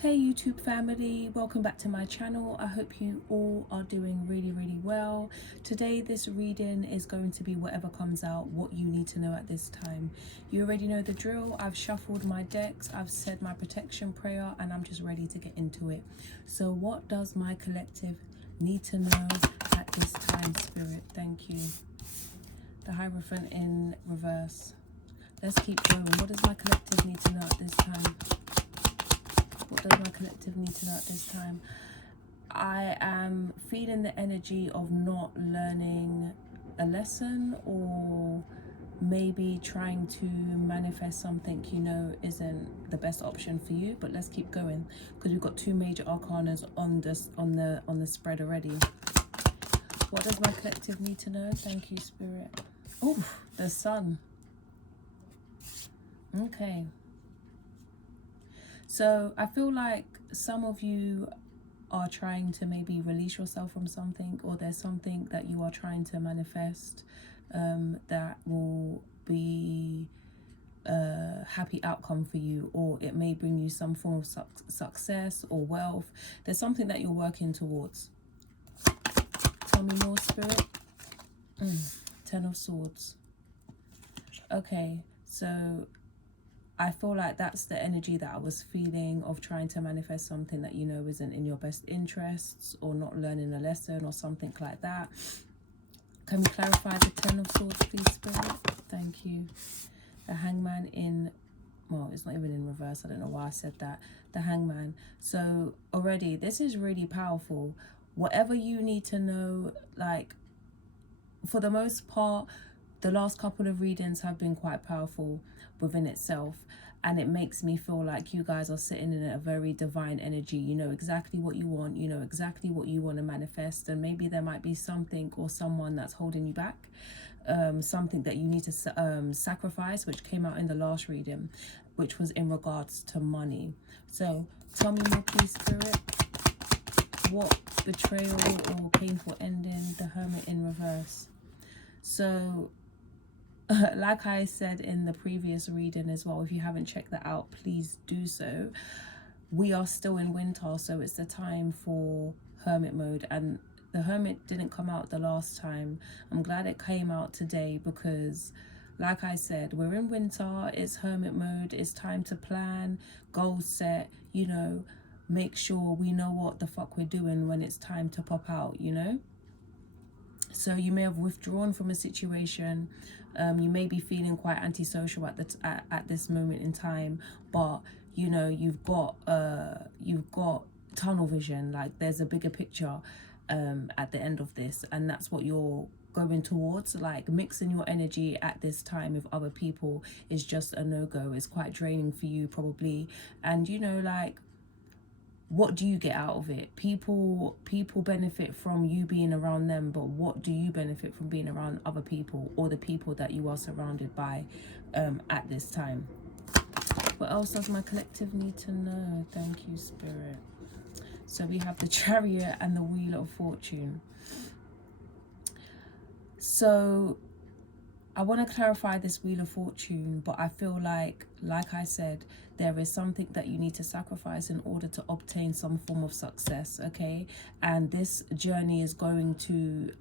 Hey YouTube family, welcome back to my channel. I hope you all are doing really well. Today this reading is going to be whatever comes out, what you need to know at this time. You already know the drill. I've shuffled my decks, I've said my protection prayer, and I'm just ready to get into it. So what does my collective need to know at this time, Spirit? Thank you. The Hierophant in reverse. Let's keep going. What does my collective need to know at this time? What does my collective need to know at this time? I am feeling the energy of not learning a lesson, or maybe trying to manifest something you know isn't the best option for you. But let's keep going because we've got two major arcanas on this on the spread already. What does my collective need to know? Thank you, Spirit. Oh, the Sun. Okay. So I feel like some of you are trying to maybe release yourself from something, or there's something that you are trying to manifest that will be a happy outcome for you, or it may bring you some form of success or wealth. There's something that you're working towards. Tell me more, Spirit. Ten of Swords. Okay, so I feel like that's the energy that I was feeling, of trying to manifest something that you know isn't in your best interests, or not learning a lesson or something like that. Can we clarify the Ten of Swords, please, Spirit? Thank you. The Hangman in, well, it's not even in reverse. I don't know why I said that. The Hangman. So already, this is really powerful. Whatever you need to know, like, for the most part, the last couple of readings have been quite powerful within itself, and it makes me feel like you guys are sitting in a very divine energy. You know exactly what you want, you know exactly what you want to manifest, and maybe there might be something or someone that's holding you back, something that you need to sacrifice, which came out in the last reading, which was in regards to money. So tell me more, please, Spirit. What betrayal or painful ending? The Hermit in reverse. So like I said in the previous reading as well, if you haven't checked that out, please do so. We are still in winter, so it's the time for Hermit mode, and the Hermit didn't come out the last time. I'm glad it came out today because, like I said, we're in winter, it's Hermit mode, it's time to plan, goals set, you know, make sure we know what the fuck we're doing when it's time to pop out, you know. So you may have withdrawn from a situation. You may be feeling quite antisocial at this moment in time, but you know you've got tunnel vision. Like, there's a bigger picture at the end of this, and that's what you're going towards. Like, mixing your energy at this time with other people is just a no-go. It's quite draining for you probably, and you know, like, what do you get out of it? People benefit from you being around them, but what do you benefit from being around other people, or the people that you are surrounded by at this time? What else does my collective need to know? Thank you, Spirit. So we have the Chariot and the Wheel of Fortune. So I want to clarify this Wheel of Fortune, but I feel like I said, there is something that you need to sacrifice in order to obtain some form of success, okay? And this journey is going to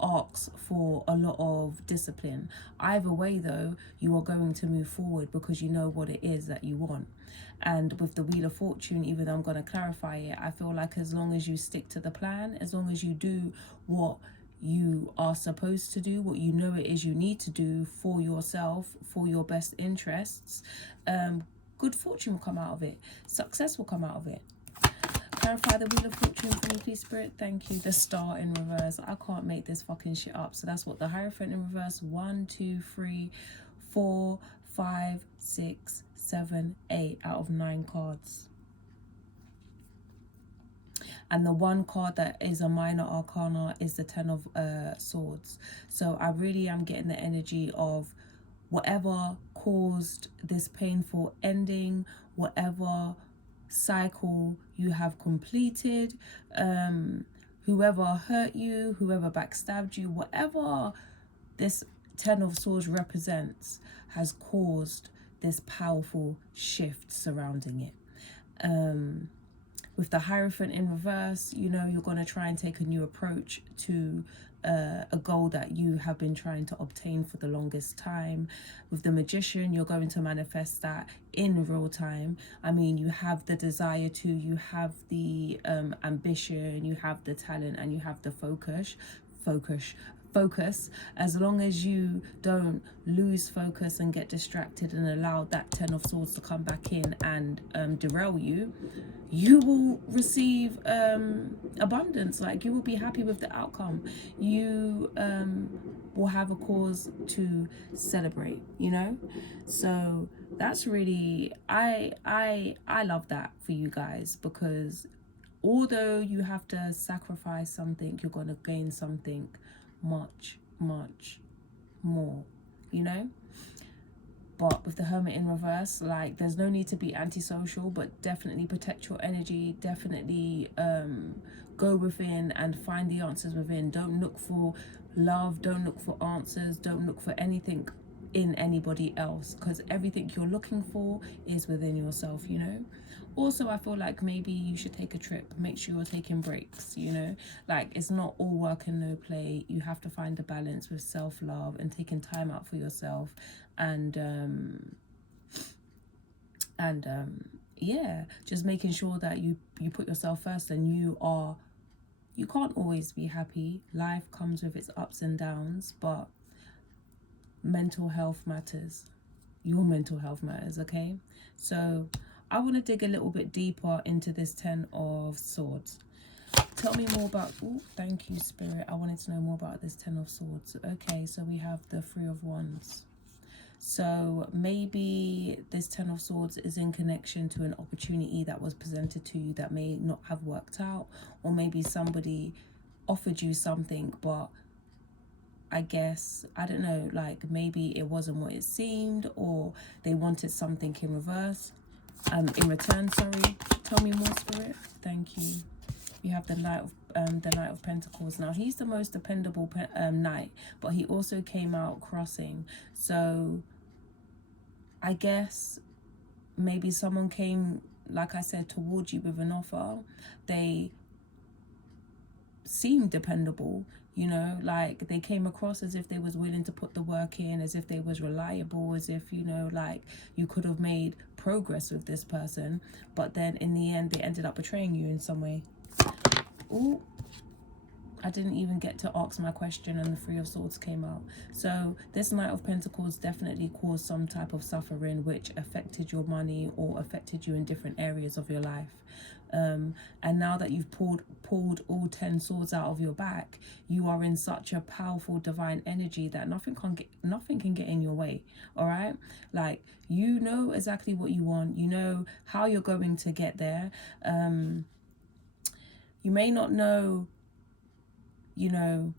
ask for a lot of discipline. Either way though, you are going to move forward because you know what it is that you want. And with the Wheel of Fortune, even though I'm going to clarify it, I feel like as long as you stick to the plan, as long as you do what you are supposed to do, what you know it is you need to do for yourself, for your best interests, good fortune will come out of it. Success will come out of it. Clarify the Wheel of Fortune for me, please, Spirit. Thank you. The Star in reverse. I can't make this fucking shit up. So that's what the Hierophant in reverse. 1, 2, 3, 4, 5, 6, 7, 8 out of 9 cards. And the one card that is a minor arcana is the Ten of Swords. So I really am getting the energy of whatever caused this painful ending, whatever cycle you have completed, whoever hurt you, whoever backstabbed you, whatever this Ten of Swords represents has caused this powerful shift surrounding it. With the Hierophant in reverse, you know, you're going to try and take a new approach to a goal that you have been trying to obtain for the longest time. With the Magician, you're going to manifest that in real time. I mean, you have the desire to, you have the ambition, you have the talent, and you have the focus. As long as you don't lose focus and get distracted and allow that 10 of Swords to come back in and derail you, you will receive abundance. Like, you will be happy with the outcome. You will have a cause to celebrate, you know. So that's really, I love that for you guys, because although you have to sacrifice something, you're going to gain something much more, you know. But with the Hermit in reverse, like, there's no need to be antisocial, but definitely protect your energy. Definitely go within and find the answers within. Don't look for love, don't look for answers, don't look for anything in anybody else, because everything you're looking for is within yourself, you know. Also, I feel like maybe you should take a trip. Make sure you're taking breaks, you know. Like, it's not all work and no play. You have to find a balance with self-love and taking time out for yourself. And yeah, just making sure that you put yourself first. And you can't always be happy. Life comes with its ups and downs, but mental health matters. Your mental health matters, okay? So I want to dig a little bit deeper into this 10 of Swords. Tell me more about, oh, thank you, Spirit. I wanted to know more about this 10 of Swords. Okay, so we have the 3 of Wands. So maybe this 10 of Swords is in connection to an opportunity that was presented to you that may not have worked out, or maybe somebody offered you something, but I guess, I don't know, like, maybe it wasn't what it seemed, or they wanted something in reverse. In return, sorry. Tell me more, Spirit. Thank you. You have the Knight of Pentacles. Now, he's the most dependable knight, but he also came out crossing. So I guess maybe someone came, like I said, towards you with an offer. They seemed dependable, you know, like they came across as if they was willing to put the work in, as if they was reliable, as if, you know, like you could have made progress with this person, but then in the end they ended up betraying you in some way. Oh, I didn't even get to ask my question and the 3 of Swords came out. So this Knight of Pentacles definitely caused some type of suffering which affected your money or affected you in different areas of your life. And now that you've pulled all 10 swords out of your back, you are in such a powerful divine energy that nothing can get in your way. All right, like, you know exactly what you want, you know how you're going to get there. You may not know, you know,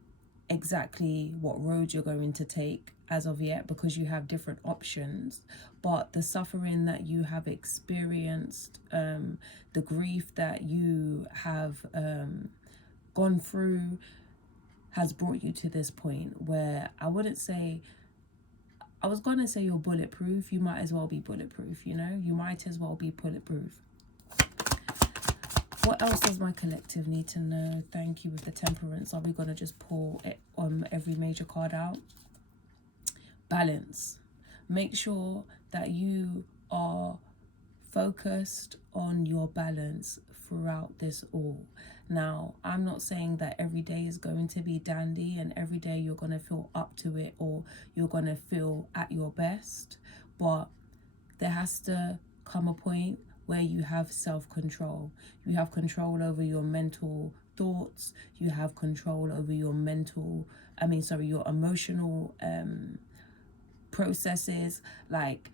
exactly what road you're going to take as of yet, because you have different options, but the suffering that you have experienced, the grief that you have gone through has brought you to this point where I was gonna say you're bulletproof. You might as well be bulletproof, you know, you might as well be bulletproof. What else does my collective need to know? Thank you. With the Temperance, are we going to just pull it on every major card out? Balance. Make sure that you are focused on your balance throughout this all. Now, I'm not saying that every day is going to be dandy and every day you're going to feel up to it or you're going to feel at your best, but there has to come a point where you have self-control. You have control over your mental thoughts. You have control over your your emotional processes. Like,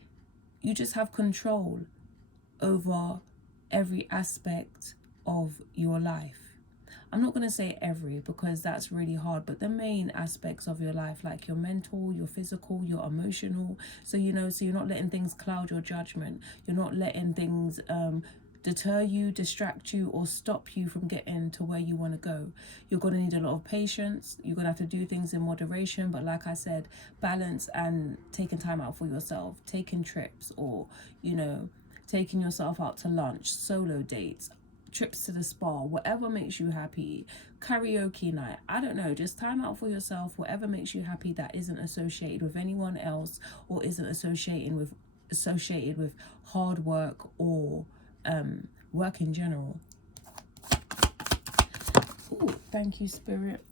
you just have control over every aspect of your life. I'm not going to say every, because that's really hard, but the main aspects of your life, like your mental, your physical, your emotional. So, you know, so you're not letting things cloud your judgment. You're not letting things deter you, distract you, or stop you from getting to where you want to go. You're going to need a lot of patience. You're going to have to do things in moderation. But like I said, balance and taking time out for yourself, taking trips, or, you know, taking yourself out to lunch, solo dates, trips to the spa, whatever makes you happy, karaoke night, I don't know, just time out for yourself, whatever makes you happy that isn't associated with anyone else or isn't associated with hard work or work in general. Ooh, thank you, Spirit.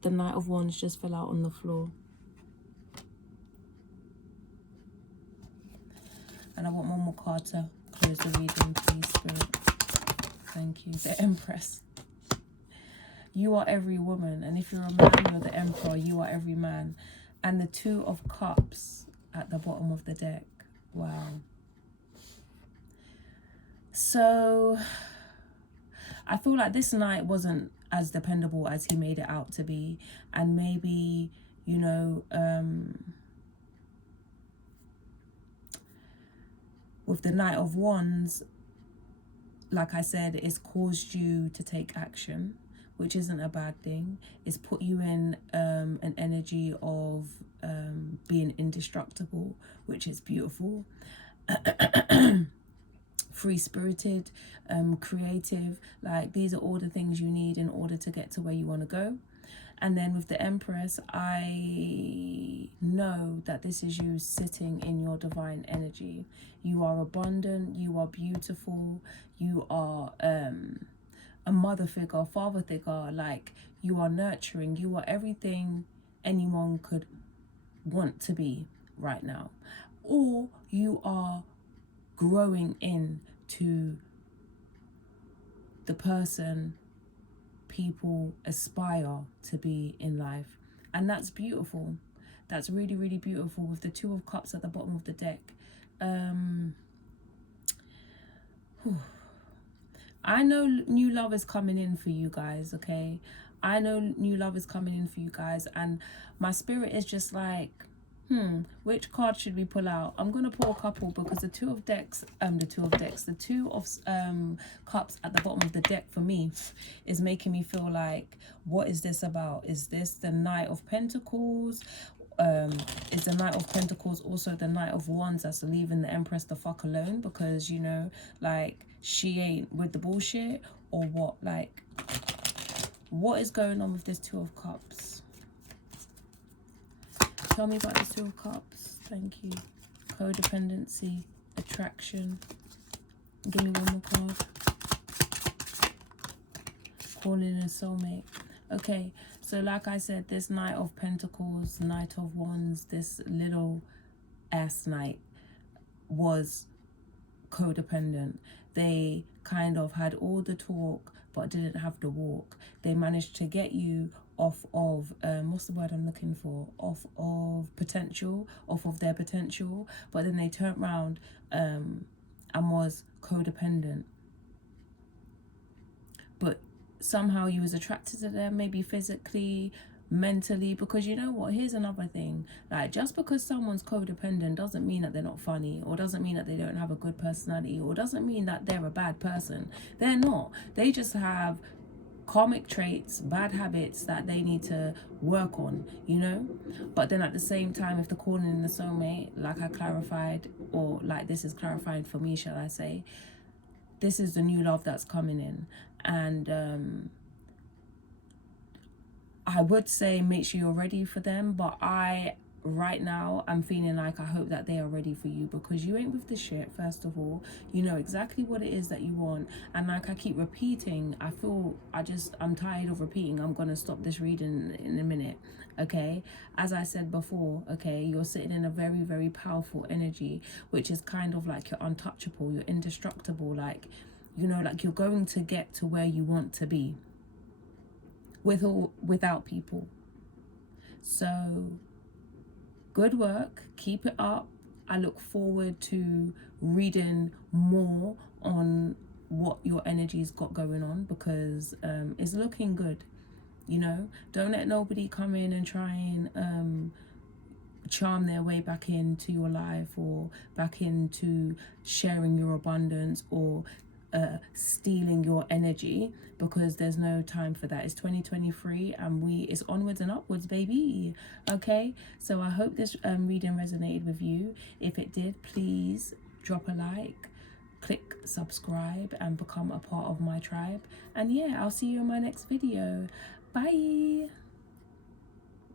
The Knight of Wands just fell out on the floor. And I want one more card to close the reading, please, Spirit. Thank you. The Empress. You are every woman. And if you're a man, you're the Emperor. You are every man. And the Two of Cups at the bottom of the deck. Wow. So I feel like this knight wasn't as dependable as he made it out to be. And maybe, you know, with the Knight of Wands, like I said, it's caused you to take action, which isn't a bad thing. It's put you in an energy of being indestructible, which is beautiful. Free-spirited, creative, like these are all the things you need in order to get to where you want to go. And then with the Empress, I know that this is you sitting in your divine energy. You are abundant, you are beautiful, you are a mother figure, father figure, like you are nurturing, you are everything anyone could want to be right now. Or you are growing into the person people aspire to be in life, and that's beautiful. That's really, really beautiful. With the Two of Cups at the bottom of the deck, I know new love is coming in for you guys, okay? I know new love is coming in for you guys, and my spirit is just like, which card should we pull out? I'm gonna pull a couple because the Two of Cups at the bottom of the deck for me is making me feel like, what is this about? Is this the Knight of Pentacles? Is the Knight of Pentacles also the Knight of Wands that's leaving the Empress the fuck alone because, you know, like she ain't with the bullshit, or what? Like, what is going on with this Two of Cups? Tell me about this Two of Cups. Thank you. Codependency, attraction. Give me one more card. Calling in a soulmate. Okay, so like I said, this Knight of Pentacles, Knight of Wands, this little ass knight was codependent. They kind of had all the talk but didn't have the walk. They managed to get you off of what's the word I'm looking for, off of their potential, but then they turned around and was codependent. But somehow you was attracted to them, maybe physically, mentally, because you know what, here's another thing, like just because someone's codependent doesn't mean that they're not funny, or doesn't mean that they don't have a good personality, or doesn't mean that they're a bad person. They're not. They just have karmic traits, bad habits that they need to work on, you know. But then at the same time, if they're calling in the soulmate, like I clarified, or like this is clarifying for me, shall I say, this is the new love that's coming in. And I would say make sure you're ready for them, but right now I'm feeling like I hope that they are ready for you, because you ain't with the shit. First of all, you know exactly what it is that you want, and like I keep repeating, I'm tired of repeating. I'm gonna stop this reading in a minute, okay? As I said before, okay, you're sitting in a very, very powerful energy, which is kind of like you're untouchable, you're indestructible, like, you know, like you're going to get to where you want to be with or without people. So good work, keep it up. I look forward to reading more on what your energy's got going on, because it's looking good, you know. Don't let nobody come in and try and charm their way back into your life, or back into sharing your abundance, or stealing your energy, because there's no time for that. It's 2023 and it's onwards and upwards, baby. Okay, so I hope this reading resonated with you. If it did, please drop a like, click subscribe, and become a part of my tribe. And yeah, I'll see you in my next video. Bye.